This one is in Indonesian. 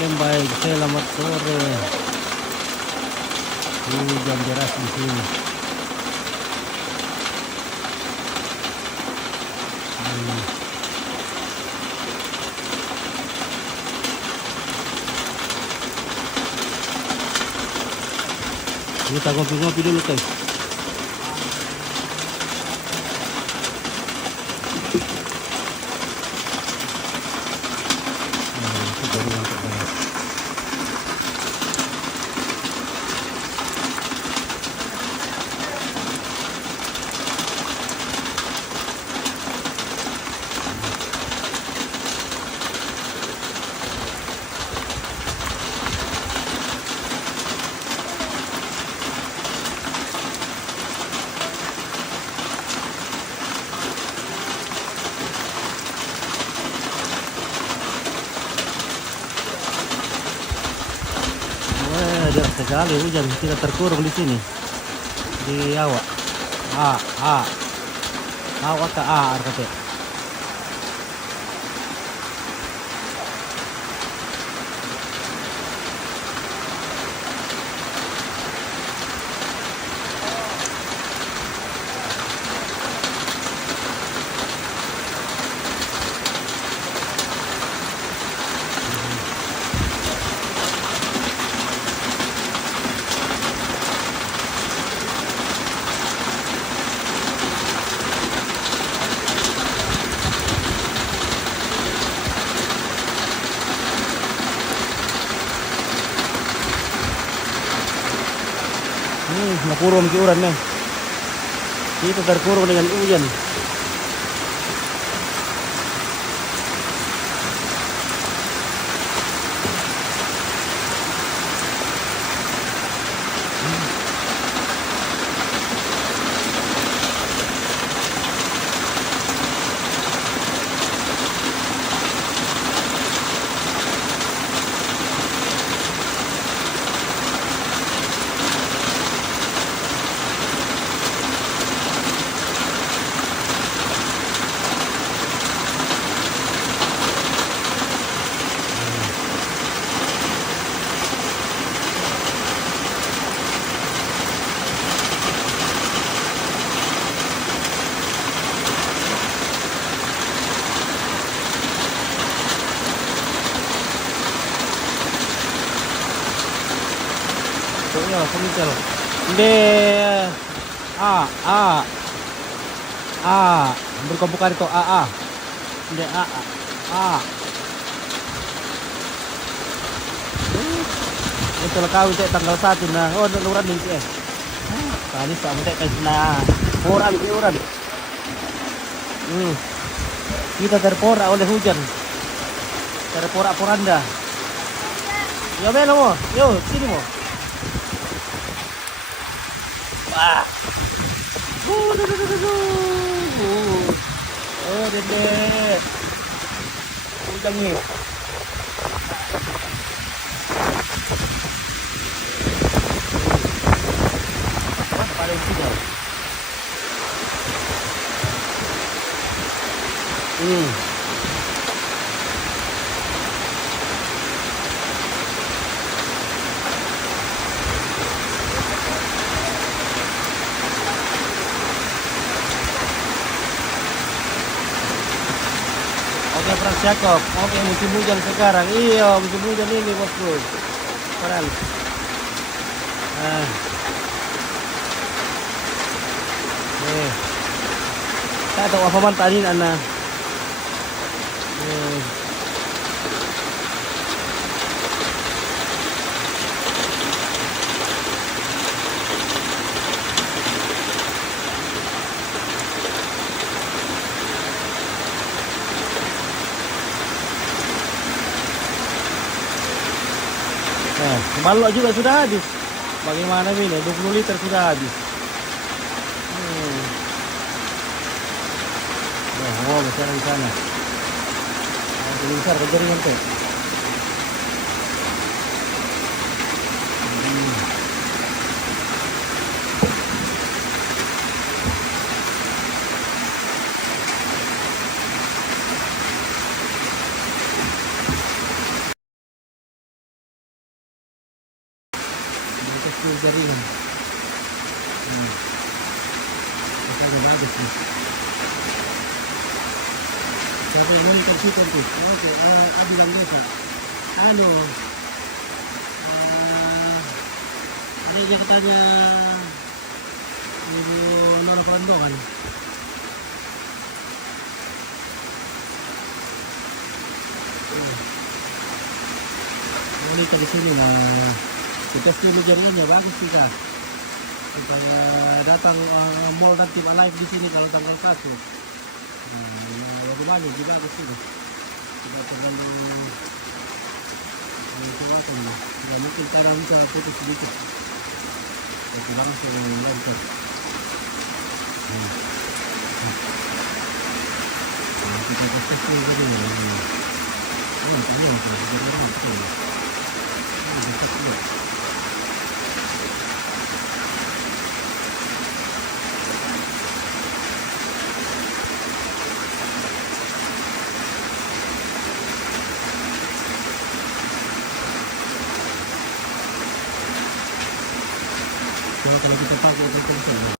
Oke baik, selamat sore. Hujan deras di sini. Kita ngopi-ngopi dulu guys. Itu baru mantap banget. Deras sekali hujan, kita terkurung di sini di awak awak ke kata. Nakurung di uran nih. Kita terkurung dengan hujan. Pokoknya pemical. De berkompukan itu De itu kau untuk tanggal 1 nah. Oh luran nih tadi sama teh nah orang kita terporak oleh hujan, terporak-poranda. Ya belo mo, yo sini mo. Wah. Oh dede. Hujan nih. Paling sinar. Oke Franz Jakob, oke musim hujan sekarang. Iya musim hujan ini bosku. Keren. Saya tahu apa mantanin Ana. Balok juga sudah habis. Bagaimana ini? 20 liter sudah habis. Oh, besar di sana. Besar kejaringan tuh. Yung jaringan. Ito na bagus nih. Tapi ini kan chicken tuh. Oke, bilang biasa. Ano, ada yang katanya Ibu Nora Perendongan. Ini di sini lah. Kita dulu jaringannya bagus juga. Supaya datang mall nanti live di sini kalau tanggal 1. Nah, bagaimana juga bagus juga. Tidak terlalu macam-macam lah. Ya, mungkin kadang bisa putus sedikit. Jadi langsung lancar. Kita testing tadi nih. Ini betul. Bisa juga. Kalau kita pakai itu bisa.